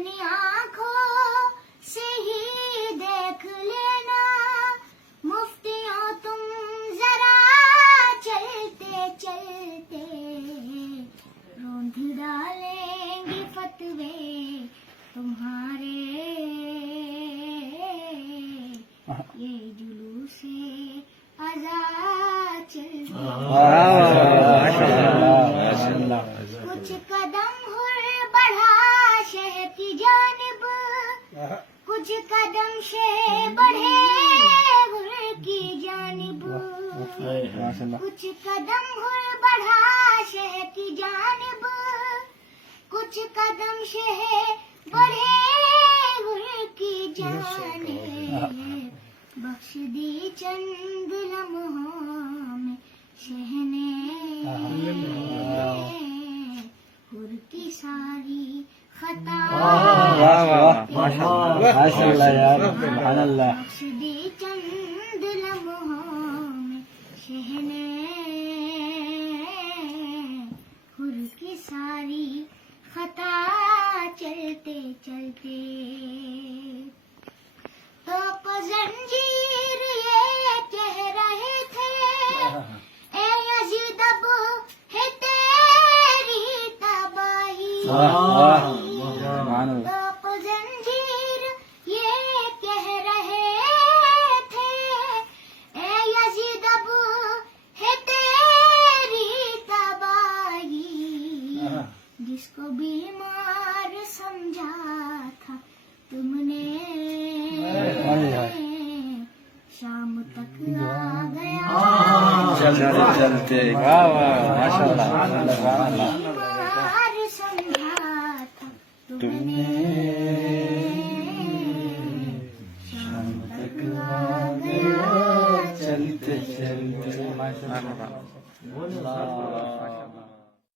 اپنی آنکھوں سے ہی دیکھ لینا مفتیوں تم ذرا چلتے چلتے روندھ ڈالیں گی فتوے تمہارے یہ جلوس ازا چلتے کچھ قدم ہر بڑھا شہر کی جانب کچھ قدم شہ بڑھے ہر کی جانب کچھ قدم ہر بڑھا شہر کی جانب کچھ قدم شہ بڑھے ہر کی جانب بخش دی چند لمحوں میں شہنے ہر کی ساری خطا بخش دی چند لمحوں میں شہنے ہر کی ساری خطا چلتے چلتے تو کو زنجیر یہ کہہ رہے تھے اے یزید اب ہے تیری تباہی تو کو زنجیر یہ کہہ رہے تھے اے یزید اب ہے تیری تباہی جس کو بیمار سمجھا تھا تم نے شام تک آ گیا چلتے بیمار سمجھا تھا تم نے شام تک آ گیا چلتے